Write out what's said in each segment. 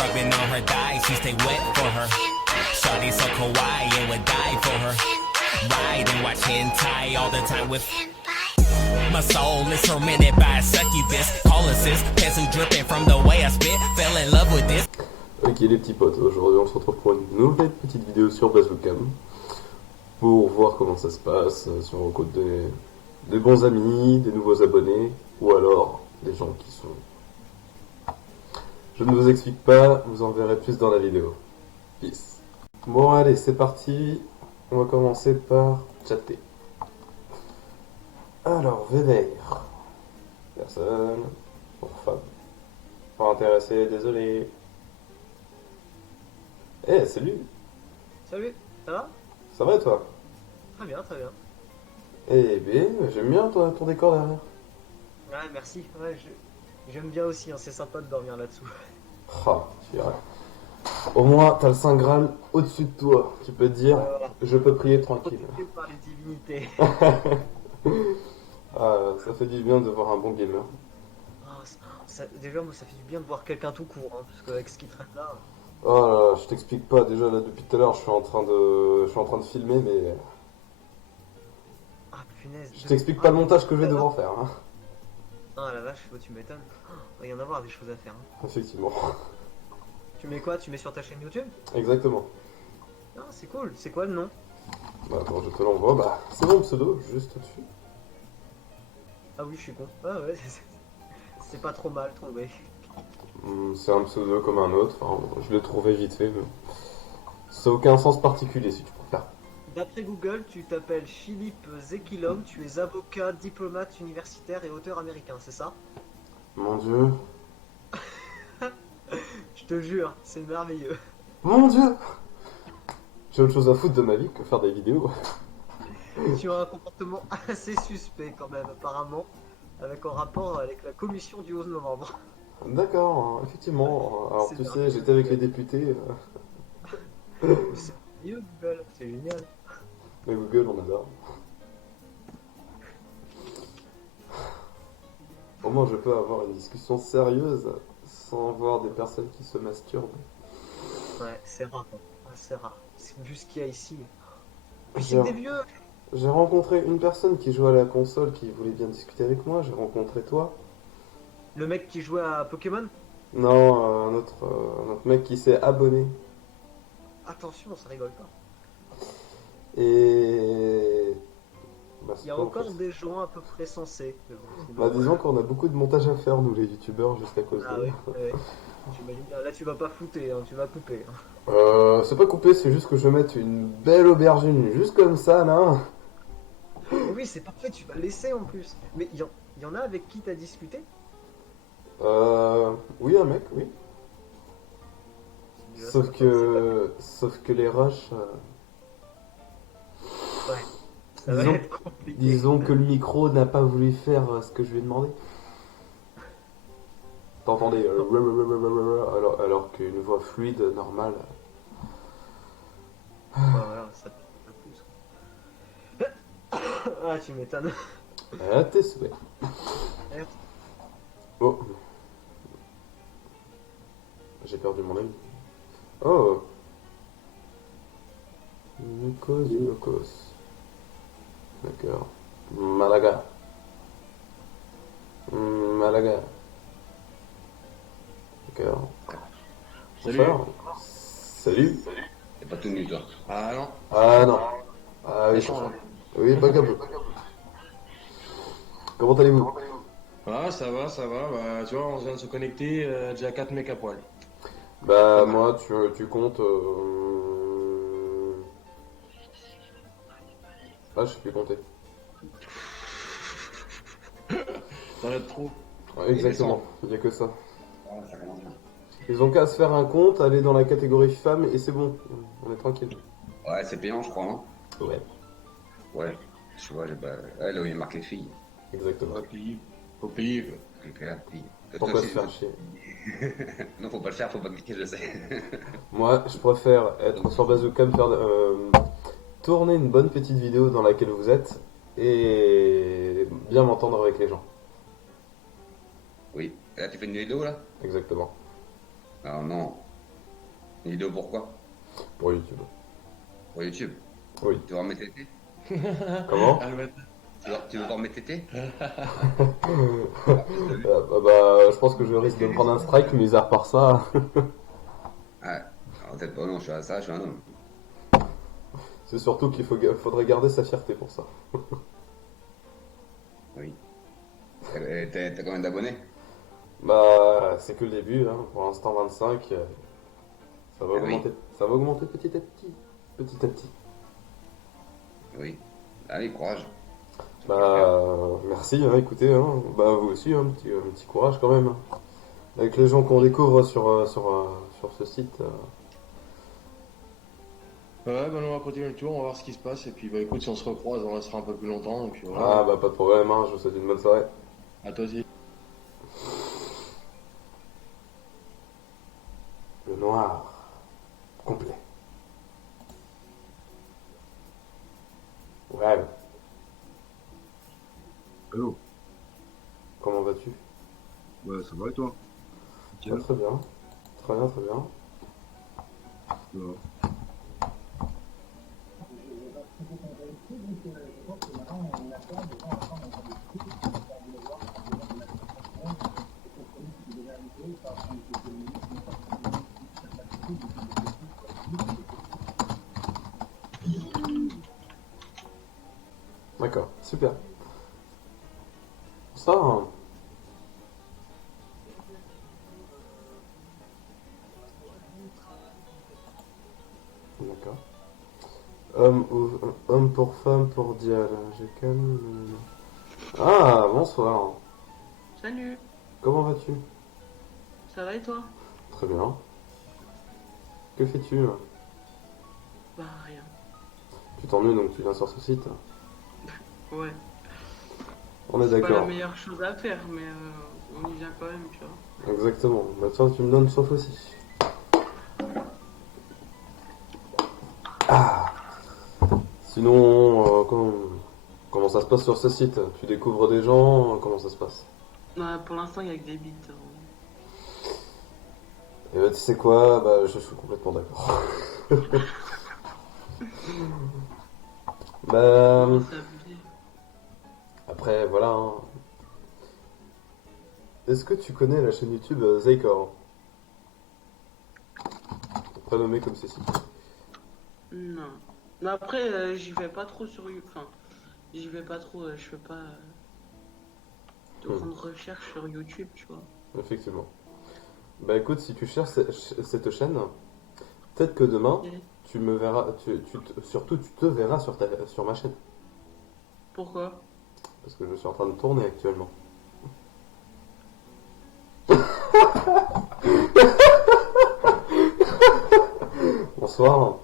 rubbing on her thighs, she stay wet for her. Shawty so kawaii and would die for her. Ride and watch hentai all the time with my soul is tormented by a succubus. Call assist, pencil dripping from the way I spit. Fell in love with this. Ok les petits potes, aujourd'hui on se retrouve pour une nouvelle petite vidéo sur Bazookan pour voir comment ça se passe, si on rencontre des bons amis, des nouveaux abonnés ou alors des gens qui sont... Je ne vous explique pas, vous en verrez plus dans la vidéo. Peace. Bon allez, c'est parti, on va commencer par chatter. Alors, VDR. Personne. Pour femme. Pas intéressé, désolé. Eh, hey, salut. Salut, ça va? Ça va et toi? Très bien, très bien. Eh bien, j'aime bien ton décor derrière. Ouais, merci. Ouais, j'aime bien aussi, hein, c'est sympa de dormir là-dessous. Ah, tu verras. Au moins, t'as le Saint Graal au-dessus de toi. Tu peux te dire, je peux prier tranquille. Protégé par les divinités. Ah, ça fait du bien de voir un bon gamer. Oh, déjà, moi, ça fait du bien de voir quelqu'un tout court, hein, parce qu'avec ce qui traîne là... Oh là là, je t'explique pas. Déjà là, depuis tout à l'heure, je suis en train de filmer, mais Ah, punaise. je t'explique pas le montage que je vais devoir faire. Hein. Ah, la vache, tu m'étonnes. Il va y en avoir des choses à faire. Hein. Effectivement. Tu mets quoi? Tu mets sur ta chaîne YouTube? Exactement. Ah, c'est cool. C'est quoi le nom? Bah attends, je te l'envoie. Bah, c'est mon pseudo, juste au-dessus. Ah oui, je suis con. Ah ouais, c'est pas trop mal trouvé. C'est un pseudo comme un autre. Enfin, je l'ai trouvé vite fait, mais ça n'a aucun sens particulier si tu préfères. D'après Google, tu t'appelles Philippe Zekilom, tu es avocat, diplomate universitaire et auteur américain, c'est ça? Mon Dieu. Je te jure, c'est merveilleux. Mon Dieu. J'ai autre chose à foutre de ma vie que faire des vidéos. Tu as un comportement assez suspect quand même, apparemment, avec un rapport avec la commission du 11 novembre. D'accord, effectivement. Alors tu sais, j'étais avec les députés. C'est mieux Google, c'est génial. Mais Google, on adore. Au moins, je peux avoir une discussion sérieuse sans voir des personnes qui se masturbent. Ouais, c'est rare. C'est rare. C'est vu ce qu'il y a ici. Mais c'est des vieux. J'ai rencontré une personne qui jouait à la console qui voulait bien discuter avec moi. J'ai rencontré toi. Le mec qui jouait à Pokémon? Non, un autre mec qui s'est abonné. Attention, ça rigole pas. Et... Bah, il y a encore des gens à peu près sensés. Bah disons qu'on a beaucoup de montage à faire, nous les youtubeurs, juste à cause de... Oui, oui. J'imagine bien. Là tu vas pas flouter, hein, tu vas couper. C'est pas coupé, c'est juste que je vais mettre une belle aubergine, juste comme ça, là. Oui, c'est parfait, tu vas laisser en plus. Mais il y en a avec qui t'as discuté? Oui, un mec, oui. Sauf que les rushs... Ouais. Ça va être compliqué. Disons que le micro n'a pas voulu faire ce que je lui ai demandé. T'entendais alors qu'une voix fluide, normale... Voilà, ça peut plus. Ah, tu m'étonnes. Ah, tes souhaits. Oh. J'ai perdu mon ami. Oh. Nikos. D'accord. Malaga. D'accord. Salut. Bonsoir. Salut. T'es pas tout nu toi. Ah non. Ah non. Ah oui. Oui, pas comme. Comment allez-vous? Ah ça va. Bah, tu vois, on vient de se connecter, déjà 4 mecs à poil. Bah moi, tu comptes... Ah, je sais plus compter. T'en as trop. Ouais, exactement, il n'y a que ça. Ah, ça commence bien. Ils ont qu'à se faire un compte, aller dans la catégorie femmes et c'est bon, on est tranquille. Ouais, c'est payant, je crois, hein. Ouais, Ouais. Je vois, là où il y a marqué filles. exactement. Faut payer, quoi. Donc, filles. Faut Toi pas se aussi, faire chier. non, faut pas le faire, faut pas cliquer, je sais. Moi, je préfère être sur Bazookan, faire tourner une bonne petite vidéo dans laquelle vous êtes et bien m'entendre avec les gens. Oui. Là, tu fais une vidéo, là? Exactement. Alors non, Une vidéo pourquoi? Pour YouTube. Pour YouTube. Oui. Tu veux voir mes tétés? Comment? Ah, le bâtard. Tu veux voir mes tétés? Bah, je pense que je risque de me prendre un strike, mis à part ça. Ah, alors, peut-être pas, non, je suis à ça, je suis un homme. C'est surtout faudrait garder sa fierté pour ça. Oui. T'as combien d'abonnés? Bah, c'est que le début, hein. Pour l'instant 25. Ça va Ah oui. augmenter. Ça va augmenter petit à petit. Petit à petit. Oui. Allez, courage. Merci, hein, écoutez, hein. Bah, vous aussi, hein, un petit courage quand même. Avec les gens qu'on découvre sur ce site. Ouais, bah, on va continuer le tour, on va voir ce qui se passe. Et puis, bah, écoute, si on se recroise, on restera un peu plus longtemps. Et puis Ah, voilà. bah, pas de problème, hein. Je vous souhaite une bonne soirée. À toi aussi. Le noir. Complet. Ouais. Allô? Comment vas-tu? Ouais, ça va et toi? Bah, très bien. Très bien, très bien. Ça va. D'accord, super. Ça, hein. D'accord. Homme pour femme pour Dial. J'ai quand même... Ah, bonsoir. Salut, Comment vas-tu? ça va et toi? Très bien. Que fais-tu? Bah rien. Tu t'ennuies donc tu viens sur ce site? Ouais. On est C'est pas la d'accord. meilleure chose à faire, mais on y vient quand même, tu vois. Exactement. Bah tiens, tu me donnes sauf aussi. Ah. Sinon, comment ça se passe sur ce site? Tu découvres des gens? Comment ça se passe? Pour l'instant, il y a que des bites, hein. Et bah tu sais quoi? Bah je suis complètement d'accord. Bah... Non, c'est abusé. Après, voilà. Hein. Est-ce que tu connais la chaîne YouTube Zaycor? Prénommée comme ceci. Non. Mais après, j'y vais pas trop sur YouTube. Enfin, j'y vais pas trop, je fais pas de grandes recherches sur YouTube, tu vois. Effectivement. Bah écoute, si tu cherches cette chaîne, peut-être que demain, Et tu me verras, surtout tu te verras sur ma chaîne. pourquoi? Parce que je suis en train de tourner actuellement. Bonsoir.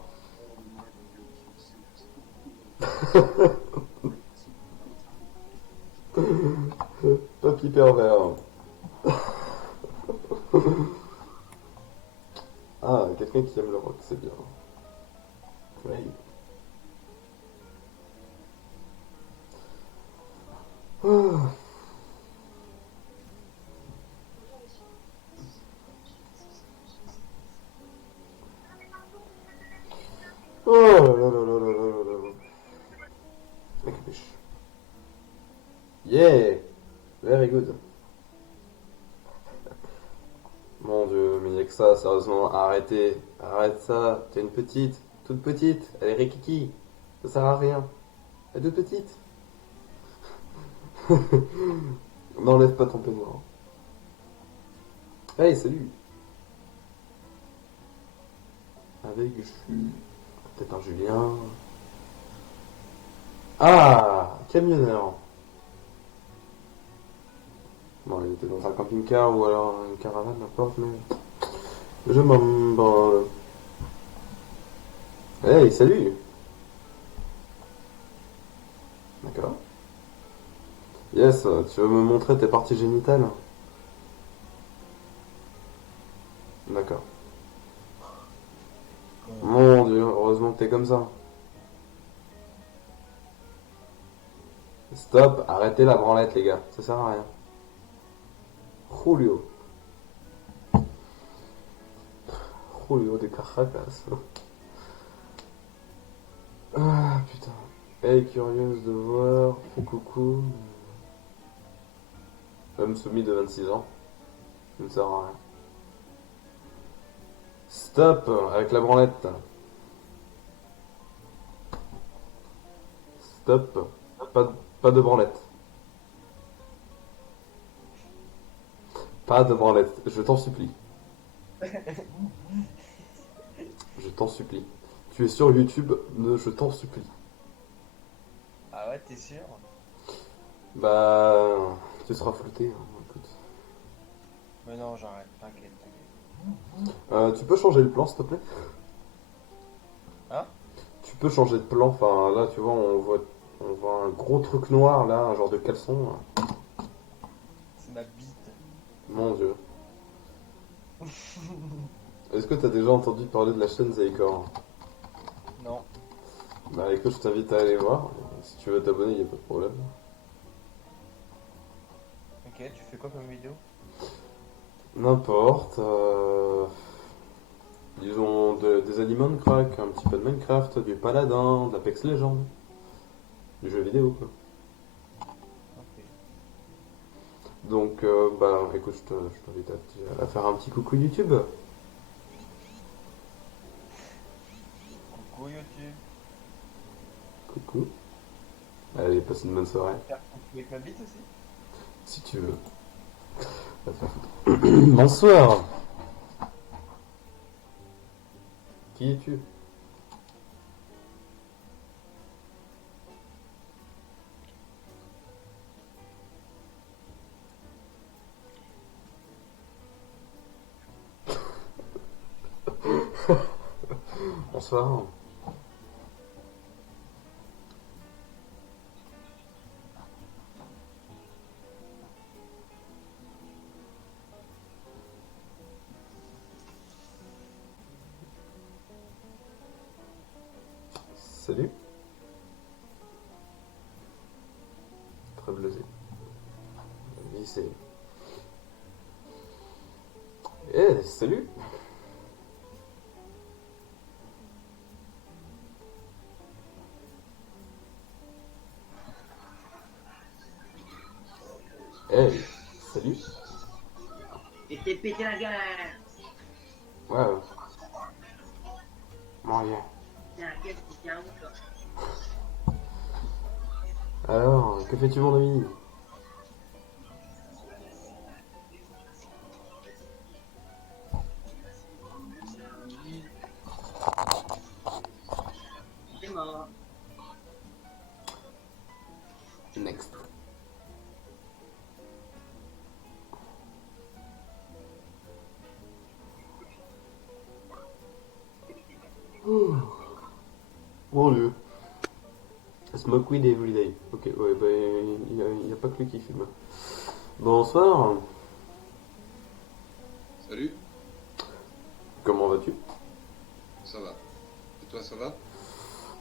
Papy pervers. Ah, quelqu'un qui aime le rock, c'est bien. Ouais. Ah. Oh là là là là là là là là. La capuche. Yeah! Very good. Mon dieu, mais il y a que ça, sérieusement, arrêtez. Arrête ça, t'es une petite, toute petite, elle est rikiki. Ça sert à rien. Elle est toute petite. N'enlève pas ton peignoir. Hey, salut! Avec jus. Peut-être un Julien. Ah! Camionneur. Bon, il était dans un camping-car ou alors une caravane, n'importe, mais... Je m'en branle. Hey, salut! D'accord. Yes, tu veux me montrer tes parties génitales? D'accord. Mon dieu, heureusement que t'es comme ça. Stop, arrêtez la branlette les gars, ça sert à rien. Julio. trop le haut des Caracas. Ah putain. Elle est curieuse de voir. Fais coucou. Homme soumis de 26 ans. Ça ne sert à rien. Stop avec la branlette. Stop. Pas de branlette. Pas de branlette. Je t'en supplie. Je t'en supplie. Tu es sur YouTube, je t'en supplie. Ah ouais, t'es sûr? Bah, tu seras flouté. Hein, écoute. Mais non, j'arrête, t'inquiète. Tu peux changer le plan, s'il te plaît? Hein? Tu peux changer de plan. Enfin, là, tu vois, on voit un gros truc noir, là, un genre de caleçon. C'est ma bite. Mon Dieu. Est-ce que t'as déjà entendu parler de la chaîne Zaycor? Non. Bah écoute, je t'invite à aller voir. Si tu veux t'abonner, il n'y a pas de problème. Ok, tu fais quoi comme vidéo? N'importe. Ils ont des aliments de crack, un petit peu de Minecraft, du Paladin, d'Apex Legends. Du jeu vidéo, quoi. Ok. Donc, bah écoute, je t'invite à faire un petit coucou YouTube. Coucou YouTube. Coucou. Allez, passe une bonne soirée. Faire coucou avec ma bite aussi? Si tu veux. Va te faire foutre. Bonsoir. Qui es-tu? Bonsoir. Salut. Très blasé. La vie, c'est... Eh, salut. Hey, salut. Et t'es pété la gueule. Ouais. Moyen. Tiens, qu'est-ce qui tient où, toi? Alors, que fais-tu mon ami? C'est mort. Next. Mon Dieu. Smoke weed every day. Ok, ouais, bah, il n'y a pas que lui qui fume. Bonsoir. Salut, Comment vas-tu? ça va. Et toi, ça va?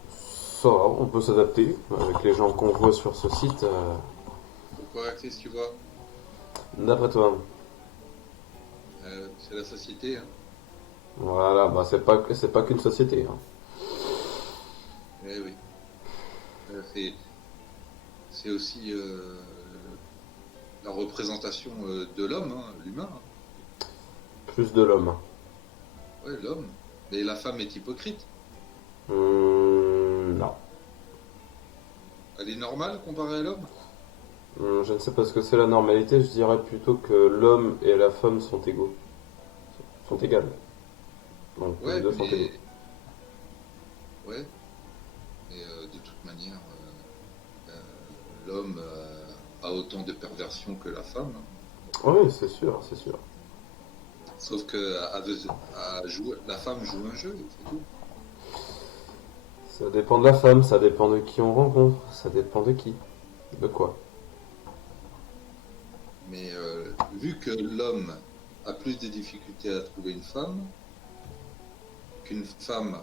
Ça va, on peut s'adapter avec les gens qu'on voit sur ce site. Pourquoi? Qu'est-ce que tu vois? D'après toi. C'est la société, hein. Voilà, bah c'est pas qu'une société. Hein. Eh oui. C'est aussi la représentation de l'homme, hein, l'humain. Hein. Plus de l'homme. Ouais, l'homme. Mais la femme est hypocrite. Non. Elle est normale comparée à l'homme? Je ne sais pas ce que c'est la normalité, je dirais plutôt que l'homme et la femme sont égaux. Sont égales. Donc Ouais, les deux sont mais... égaux. Ouais. Mais de toute manière, l'homme a autant de perversion que la femme. Hein. Oui, c'est sûr, c'est sûr. Sauf que la femme joue un jeu, c'est tout. Ça dépend de la femme, ça dépend de qui on rencontre, ça dépend de qui. De quoi. Mais vu que l'homme a plus de difficultés à trouver une femme, qu'une femme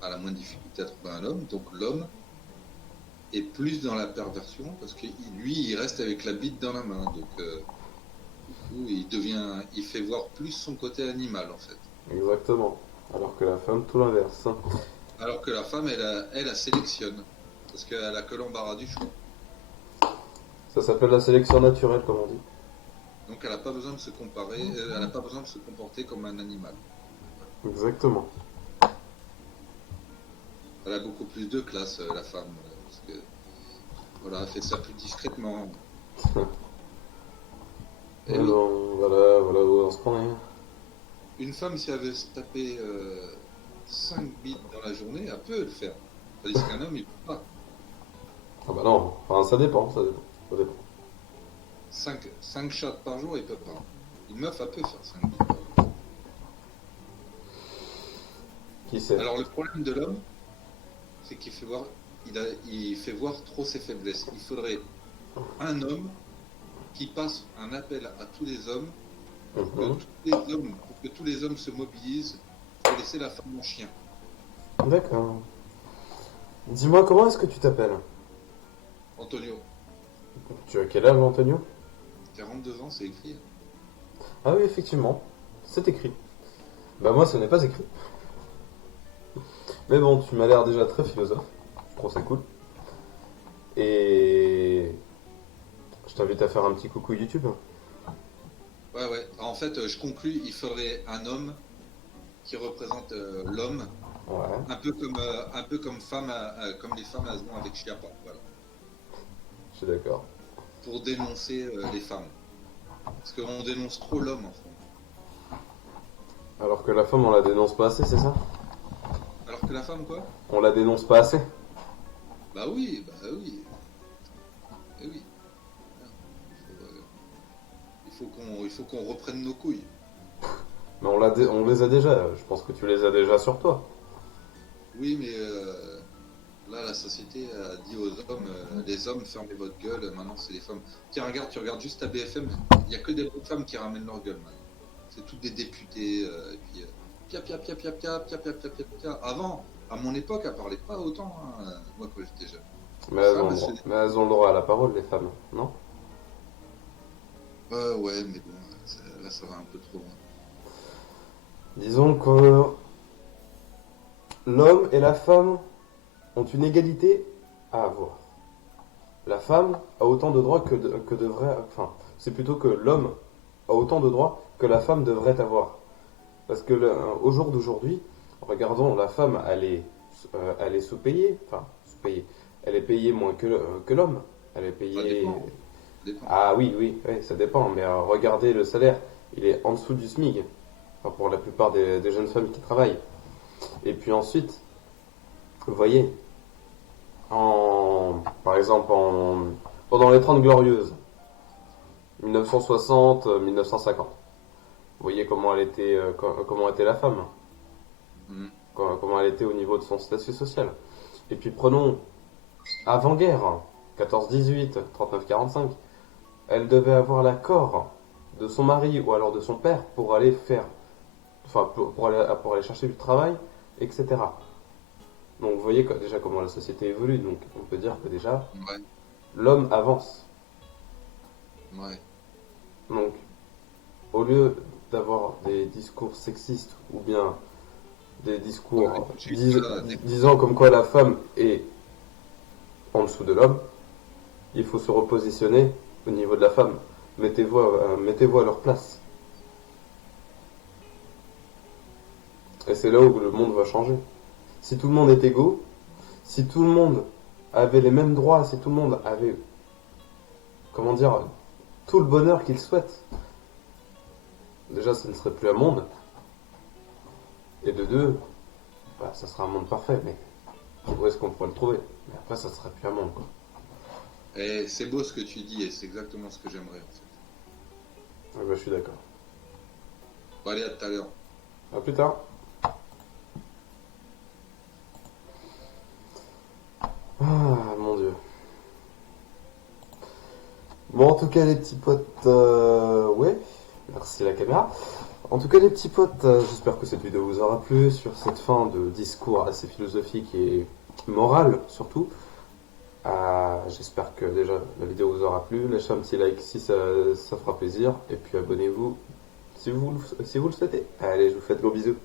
a la moins de difficultés à trouver un homme, donc l'homme est plus dans la perversion parce que lui, il reste avec la bite dans la main. Donc, du coup, il fait voir plus son côté animal en fait. Exactement. Alors que la femme, tout l'inverse. Alors que la femme, elle sélectionne. Parce qu'elle a que l'embarras du choix. Ça s'appelle la sélection naturelle, comme on dit. Donc elle n'a pas besoin de se comparer, elle n'a pas besoin de se comporter comme un animal. Exactement. Elle a beaucoup plus de classe, la femme. Parce que, voilà, elle fait ça plus discrètement. Et bon, voilà où on se prend. Hein. Une femme, si elle veut se taper 5 bites dans la journée, elle peut le faire. Tandis qu'un homme, il peut pas. Ah bah non, enfin ça dépend. 5 shots par jour, il peut pas. Une meuf, elle peut faire 5 bites. Qui sait? Alors le problème de l'homme, c'est qu'il fait voir, il fait voir trop ses faiblesses. Il faudrait un homme qui passe un appel à tous les hommes pour que tous les hommes se mobilisent pour laisser la femme en chien. D'accord. Dis-moi, comment est-ce que tu t'appelles? Antonio, Tu as quel âge, Antonio? 42 ans, c'est écrit. Ah oui, effectivement, c'est écrit. Bah moi, ce n'est pas écrit. Mais bon, tu m'as l'air déjà très philosophe. Je trouve ça cool. Et je t'invite à faire un petit coucou YouTube. Ouais. En fait, je conclus, il faudrait un homme qui représente l'homme, Ouais. un peu comme femme, comme les femmes elles ont avec Chiappa, voilà, Je suis d'accord. pour dénoncer les femmes. Parce qu'on dénonce trop l'homme en fait. Alors que la femme, on la dénonce pas assez, c'est ça? Alors que la femme, quoi? On la dénonce pas assez. Bah oui. Eh oui. Il faut qu'on reprenne nos couilles. Mais on les a déjà. Je pense que tu les as déjà sur toi. Oui, mais là, la société a dit aux hommes, les hommes, fermez votre gueule, maintenant c'est les femmes. Tiens, regarde, tu regardes juste à BFM, il n'y a que des femmes qui ramènent leur gueule maintenant. C'est toutes des députés, et puis pia. Avant, à mon époque, elle parlait pas autant, hein, moi quand j'étais jeune. Mais elles ont le droit à la parole, les femmes, non? Ouais, mais bon, là ça va un peu trop loin. Disons que l'homme et la femme ont une égalité à avoir. La femme a autant de droits que devrait... Enfin, c'est plutôt que l'homme a autant de droits que la femme devrait avoir. Parce que au jour d'aujourd'hui, regardons, la femme, elle est sous-payée. Enfin, sous-payée. Elle est payée moins que l'homme. Elle est payée... Ça dépend. Ah oui, ça dépend. Mais regardez le salaire, il est en dessous du SMIC. Enfin, pour la plupart des jeunes femmes qui travaillent. Et puis ensuite, vous voyez, par exemple, pendant les 30 Glorieuses, 1960-1950, vous voyez comment était la femme, comment elle était au niveau de son statut social. Et puis prenons avant-guerre, 14-18, 39-45, elle devait avoir l'accord de son mari ou alors de son père pour aller faire, enfin pour aller chercher du travail, etc. Donc vous voyez déjà comment la société évolue, donc on peut dire que déjà l'homme avance. Ouais. Donc au lieu d'avoir des discours sexistes ou bien des discours disant comme quoi la femme est en dessous de l'homme, il faut se repositionner au niveau de la femme. Mettez-vous à leur place. Et c'est là où le monde va changer. Si tout le monde est égaux, si tout le monde avait les mêmes droits, si tout le monde avait, comment dire, tout le bonheur qu'il souhaite, déjà ce ne serait plus un monde. Et de deux, ça sera un monde parfait, mais où est-ce qu'on pourrait le trouver? Mais après ça serait plus un monde, quoi. Et c'est beau ce que tu dis, et c'est exactement ce que j'aimerais en fait. Ah bah, je suis d'accord. Bon, allez, à tout à l'heure. À plus tard. Ah, mon Dieu. Bon, en tout cas, les petits potes, ouais, merci la caméra. En tout cas, les petits potes, j'espère que cette vidéo vous aura plu sur cette fin de discours assez philosophique et moral, surtout. J'espère que déjà la vidéo vous aura plu. Lâchez un petit like si ça fera plaisir. Et puis abonnez-vous si vous le souhaitez. Allez, je vous fais de gros bisous.